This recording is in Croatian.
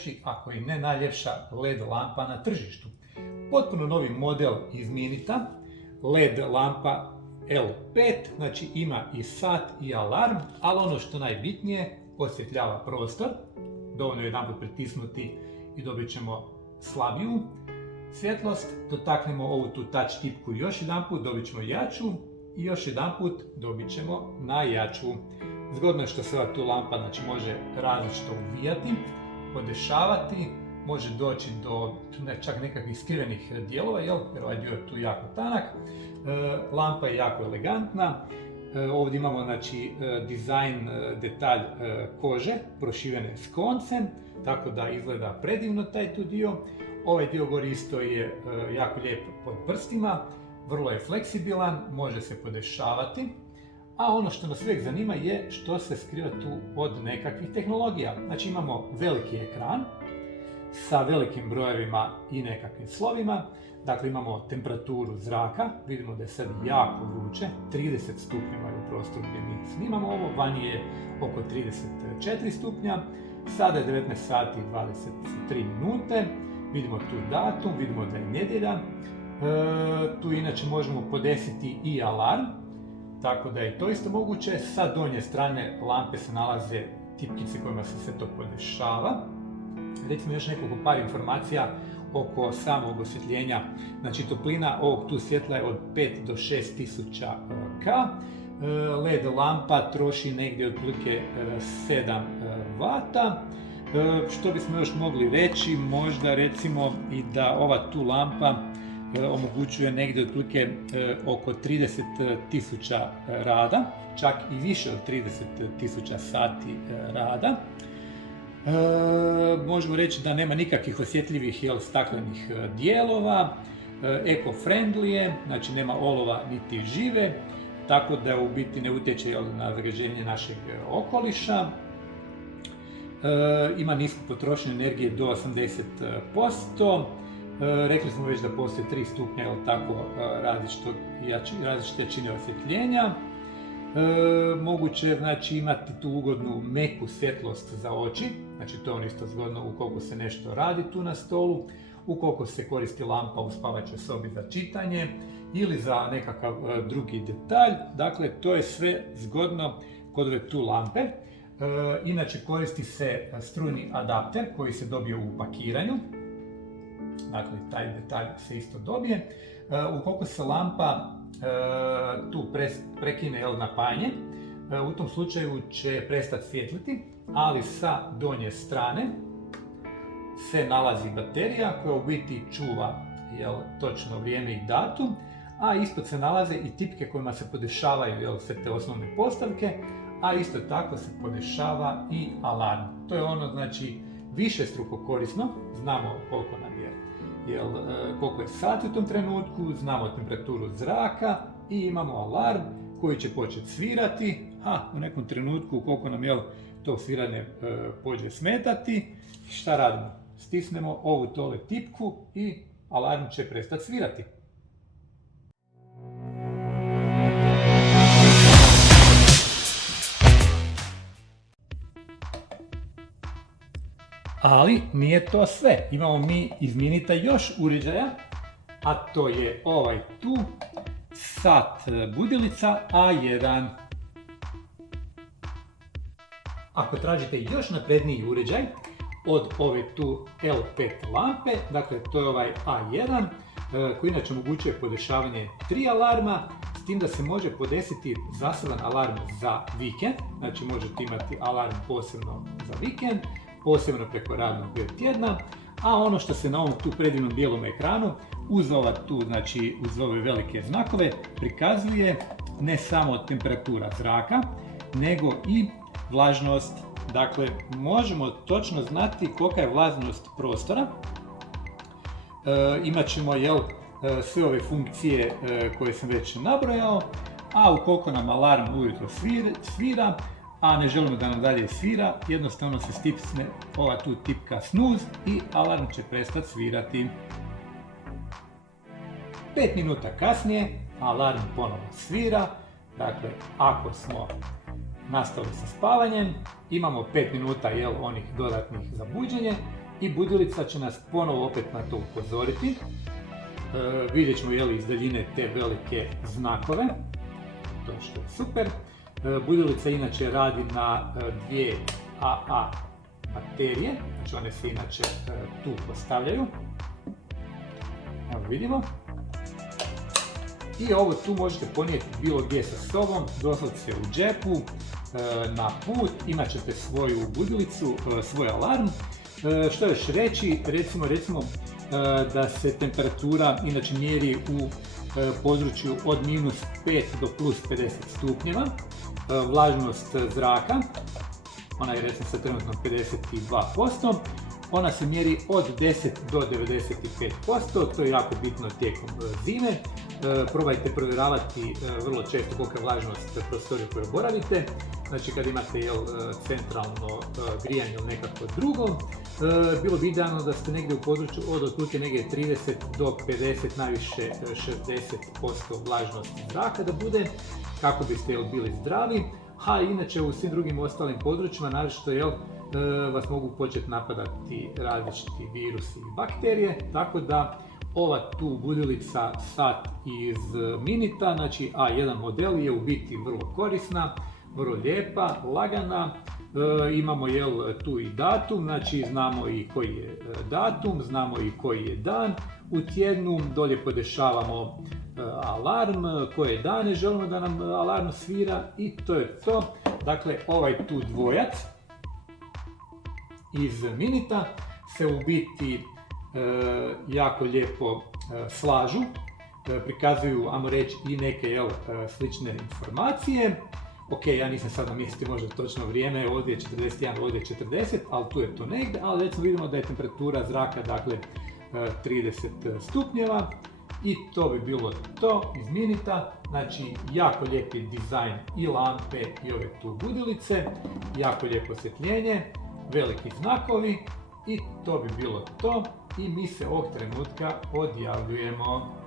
najljepši, ako i ne najljepša LED lampa na tržištu. Potpuno novi model iz Minita, LED lampa L5, znači ima i sat i alarm, ali ono što najbitnije, osvjetljava prostor. Dovoljno je jedanput pritisnuti i dobit ćemo slabiju svjetlost. Dotaknemo ovu tu touch tipku još jedanput, dobit ćemo jaču i još jedanput dobit ćemo najjaču. Zgodno je što se ova tu lampa znači, može različito uvijati, podešavati, može doći do čak nekakvih skrivenih dijelova, jer ovaj dio je tu jako tanak. Lampa je jako elegantna. Ovdje imamo znači, dizajn, detalj kože prošivene s koncem, tako da izgleda predivno taj tu dio. Ovaj dio gore isto je jako lijep pod prstima, vrlo je fleksibilan, može se podešavati. A ono što nas uvijek zanima je što se skriva tu od nekakvih tehnologija. Znači imamo veliki ekran sa velikim brojevima i nekakvim slovima. Dakle imamo temperaturu zraka, vidimo da je sad jako vruće, 30 stupnjeva je u prostoru gdje mi snimamo ovo, vani je oko 34 stupnja. Sada je 19 sati i 23 minute, vidimo tu datum, vidimo da je nedjelja. Tu inače možemo podesiti i alarm, tako da je to isto moguće. Sa donje strane lampe se nalaze tipkice kojima se sve to podešava. Recimo još nekoliko par informacija oko samog osvjetljenja. Znači toplina ovog tu svjetla je od 5 do 6000 K. LED lampa troši negdje otprilike 7 W. Što bismo još mogli reći, možda recimo i da ova tu lampa omogućuje negdje otprilike oko 30.000 rada, čak i više od 30.000 sati rada. Možemo reći da nema nikakvih osjetljivih staklenih dijelova, eco-friendly je, znači nema olova niti žive, tako da u biti ne utječe na zagađenje našeg okoliša. Ima nisku potrošnju energije do 80%. Rekli smo već da postoje 3 stupnja različite jačine osvjetljenja. Moguće je znači, imati tu ugodnu meku svjetlost za oči, znači to je isto zgodno ukoliko se nešto radi tu na stolu, ukoliko se koristi lampa u spavaćoj sobi za čitanje ili za nekakav drugi detalj. Dakle, to je sve zgodno kod ove tu lampe. Inače koristi se strujni adapter koji se dobije u pakiranju. Dakle, taj detalj se isto dobije. Ukoliko se lampa tu prekine napajanje, u tom slučaju će prestati svjetliti, ali sa donje strane se nalazi baterija koja u biti čuva točno vrijeme i datum, a ispod se nalaze i tipke kojima se podešavaju sve te osnovne postavke, a isto tako se podešava i alarm. To je ono znači višestruko korisno, znamo koliko nam je koliko je sati u tom trenutku, znamo temperaturu zraka i imamo alarm koji će početi svirati, a u nekom trenutku koliko nam to sviranje pođe smetati, šta radimo? Stisnemo ovu tole tipku i alarm će prestati svirati. Ali nije to sve, imamo mi iz Minita još uređaja, a to je ovaj tu sat budilica A1. Ako tražite još napredniji uređaj od ove tu L5 lampe, dakle to je ovaj A1 koji inače omogućuje podešavanje 3 alarma, s tim da se može podesiti zaseban alarm za vikend, znači možete imati alarm posebno za vikend, posebno preko radnog tjedna, a ono što se na ovom tu predivnom bijelom ekranu uz uz ove velike znakove prikazuje ne samo temperatura zraka, nego i vlažnost. Dakle, možemo točno znati kolika je vlažnost prostora. Imat ćemo sve ove funkcije koje sam već nabrojao, a ukoliko nam alarm ujutro svira, a ne želimo da nam dalje svira, jednostavno se stisne ova tu tipka snooze i alarm će prestati svirati. 5 minuta kasnije alarm ponovno svira, dakle ako smo nastavili sa spavanjem, imamo 5 minuta onih dodatnih za buđenje i budilica će nas ponovo opet na to upozoriti. Vidjet ćemo iz daljine te velike znakove, to što je super. Budilica inače radi na 2 AA baterije, znači one se inače tu postavljaju. Evo vidimo. I ovo tu možete ponijeti bilo gdje sa sobom, doslovce u džepu, na put, imat ćete svoju budilicu, svoj alarm. Što još reći, recimo da se temperatura inače mjeri u području od -5 do +50 stupnjeva. Vlažnost zraka, ona je recimo sad trenutno 52%, ona se mjeri od 10 do 95%, to je jako bitno tijekom zime. Probajte provjeravati vrlo često kolika je vlažnost prostorije u kojoj boravite. Znači kad imate centralno grijanje ili nekako drugo, bilo bi idealno da ste negdje u području od otprilike negdje 30 do 50, najviše 60% vlažnosti zraka da bude, kako biste bili zdravi. A inače u svim drugim ostalim područjima, naročito vas mogu početi napadati različiti virusi i bakterije, tako da ova tu budilica sat iz Minita, znači A1 model, je u biti vrlo korisna, vrlo lijepa, lagana. Imamo tu i datum, znači znamo i koji je datum, znamo i koji je dan u tjednu, dolje podešavamo alarm, koje dane želimo da nam alarm svira i to je to. Dakle, ovaj tu dvojac iz Minita se u biti jako lijepo slažu, prikazuju, ajmo reći, i neke slične informacije. Ok, ja nisam sad na mjestu možda točno vrijeme, ovdje je 41, ovdje je 40, ali tu je to negdje, ali recimo vidimo da je temperatura zraka, dakle, 30 stupnjeva i to bi bilo to iz Minita. Znači, jako lijepi dizajn i lampe i ove tu budilice, jako lijepo osvjetljenje, veliki znakovi i to bi bilo to i mi se ovog trenutka odjavljujemo.